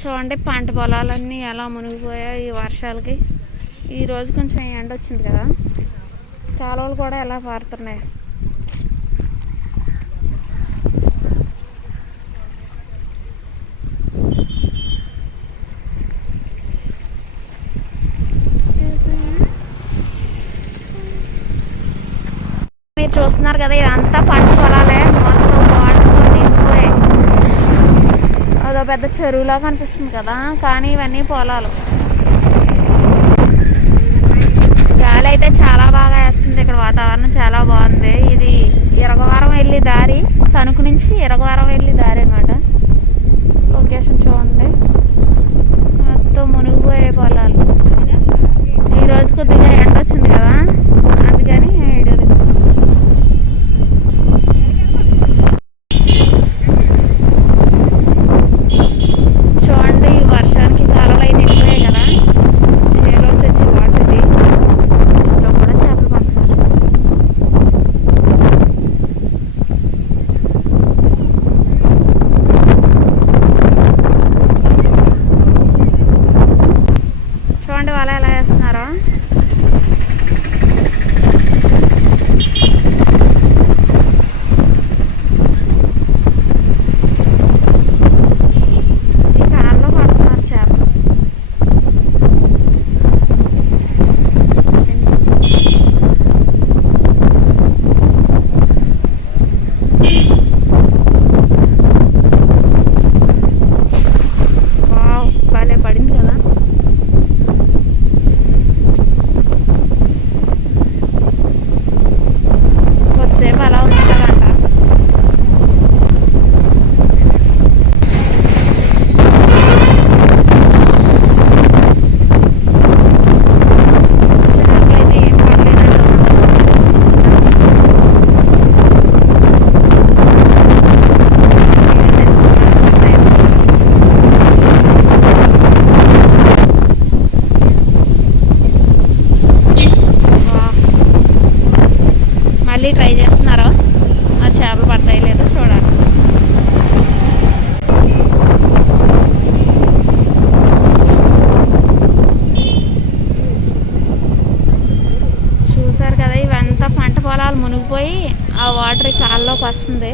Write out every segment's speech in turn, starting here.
చూడండి పంట పొలాలన్నీ ఎలా మునిగిపోయాయి ఈ వర్షాలకి. ఈరోజు కొంచెం ఎండ వచ్చింది కదా. కాలువలు కూడా ఎలా పారుతున్నాయి. మీరు చూస్తున్నారు కదా ఇదంతా పంట పొలాలే మొత్తం వాటర్తో నిండిపోయాయి అదో పెద్ద చెరువులా కనిపిస్తుంది కదా కానీ ఇవన్నీ పొలాలు. గాలి అయితే చాలా బాగా వేస్తుంది ఇక్కడ వాతావరణం చాలా బాగుంది. ఇది ఇరగవారం వెళ్ళి దారి తణుకు నుంచి ఇరగవారం వెళ్ళి దారి అనమాట లొకేషన్ వస్తుంది.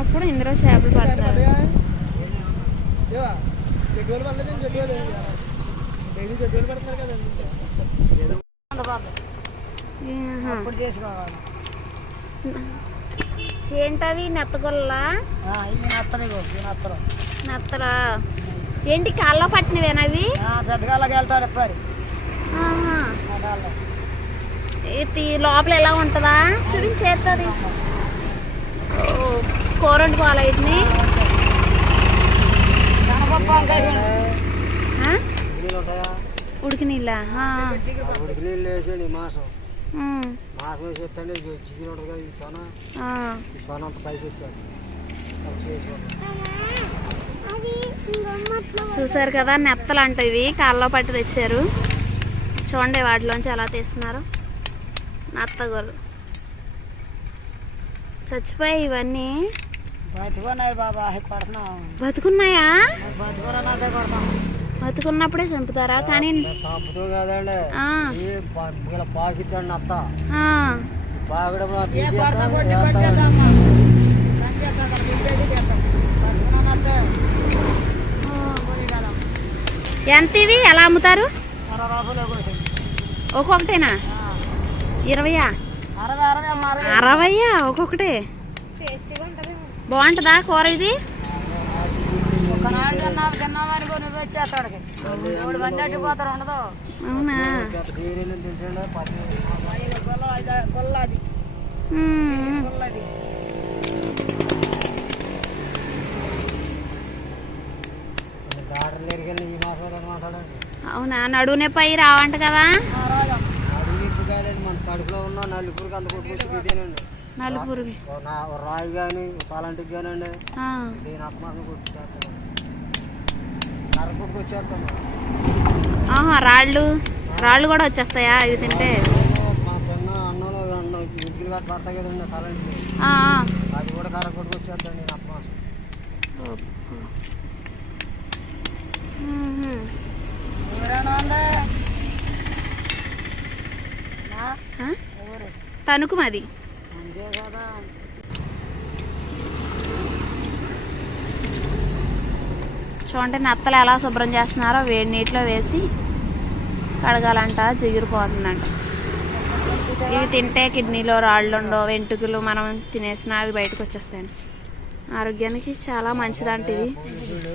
అప్పుడు ఇందులో చేపలు పడతారు. చేసుకోవాలి. ఏంటవి? నెత్తగొల్లా? నత్తలా ఏంటి కాల్లో పట్టినవేనవి వెళ్తాడు ఇది లోపల ఎలా ఉంటుందా? చూపించేస్తా తీసి. ఓ, కూర వండుకోవాలి ఉడికి నీళ్ళ? పైకి చూసారు కదా నెత్తలు అంట ఇవి. కాళ్ళలో పట్టి తెచ్చారు. చూడండి వాటిలోంచి ఎలా తీస్తున్నారు. నత్తగొర్రు చచ్చిపోయాయి ఇవన్నీ? బతికున్నాయి బాబా కొడుతున్నాం. బతుకున్నాయా? బతుకున్నప్పుడే చంపుతారా? కానీ చంపుతూ కదండి. ఇలా పాకిద్దండి అత్త. ఆ, పాకడం ఎంత ఇవి? ఎలా అమ్ముతారు? ఒక్కొక్కటేనా? ఆ, ఇరవయా? అరవయ్యా ఒక్కొక్కటే. బాగుంటుందా కూర ఇది? అవునా? అవునా? నడువు నొప్పి అయి రావంట కదా? మన కడుపులో ఉన్న నలుగురికి కొట్టుకొచ్చి ఇదేనండి. నలుగురు నా- రాయి కానీ తలంటికి కానండి దీని ఆత్మాసం కొట్టుకొచ్చేస్తాను కర్ర కొట్టుకొచ్చేస్తాను ఆహా రాళ్ళు. రాళ్ళు కూడా వచ్చేస్తాయా? ఇవి తింటే? మా చిన్న అన్నంలో అన్నం ఇంటికి గట్ట పడతాయి కదండి Oh. అది కూడా కర్ర కొట్టుకొచ్చేస్తాను నేను ఆత్మాసం తణుకు మాది. చూడండి నత్తలు ఎలా శుభ్రం చేస్తున్నారో వేడి నీటిలో వేసి కడగాలంట జిగిరిపోతుందంట. ఇవి తింటే కిడ్నీలో రాళ్ళు ఉండవు వెంట్రుకలు మనం తినేసిన అవి బయటకు వచ్చేస్తాయండి ఆరోగ్యానికి చాలా మంచిదంట ఇది పోలీసులు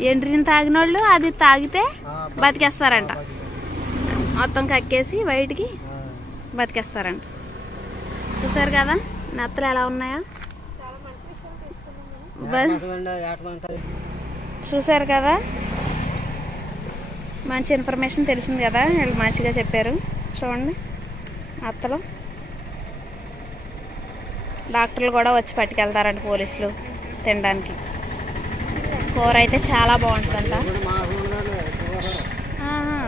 ఎండ్రిని తాగినోళ్ళు అది తాగితే బతికేస్తారంట. బతికి- మొత్తం కక్కేసి బయటికి. బతికేస్తారంట. చూసారు కదా నత్తలు ఎలా ఉన్నాయో. చూసారు కదా? మంచి ఇన్ఫర్మేషన్ తెలిసింది కదా వీళ్ళు మంచిగా చెప్పారు. చూడండి అత్తలు డాక్టర్లు కూడా వచ్చి పట్టుకెళ్తారంట పోలీసులు తినడానికి. కూర అయితే చాలా బాగుంటుందంట. మా ఊళ్ళోనే ఎక్కువ ఆహా.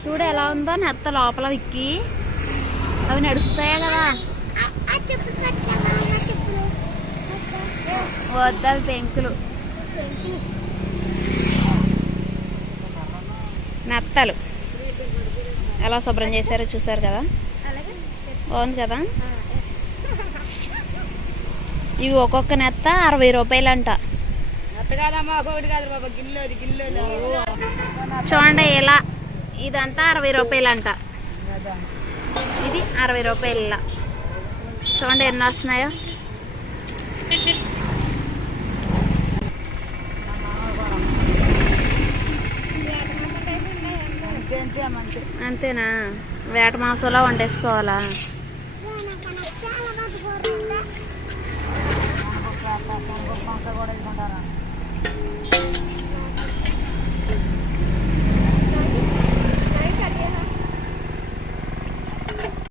చూడు ఎలా ఉందో నెత్త లోపల విక్కి. అవి నడుస్తాయా కదా? వద్దు అవి పెంకులు. నత్తలు. ఎలా శుభ్రం చేశారో చూసారు కదా? బాగుంది కదా? ఇవి ఒక్కొక్క నెత్త అరవై రూపాయలంట. అత్త కాదమ్మా ఒకటి కాదు బాబా గిల్లు అది గిల్లు చూడండి ఇలా ఇదంతా అరవై రూపాయలంట. ఇది అరవై రూపాయల. చూడండి ఎన్ని వస్తున్నాయో. అంతేనా? వేట మాంసంలో వండేసుకోవాలా? కూడా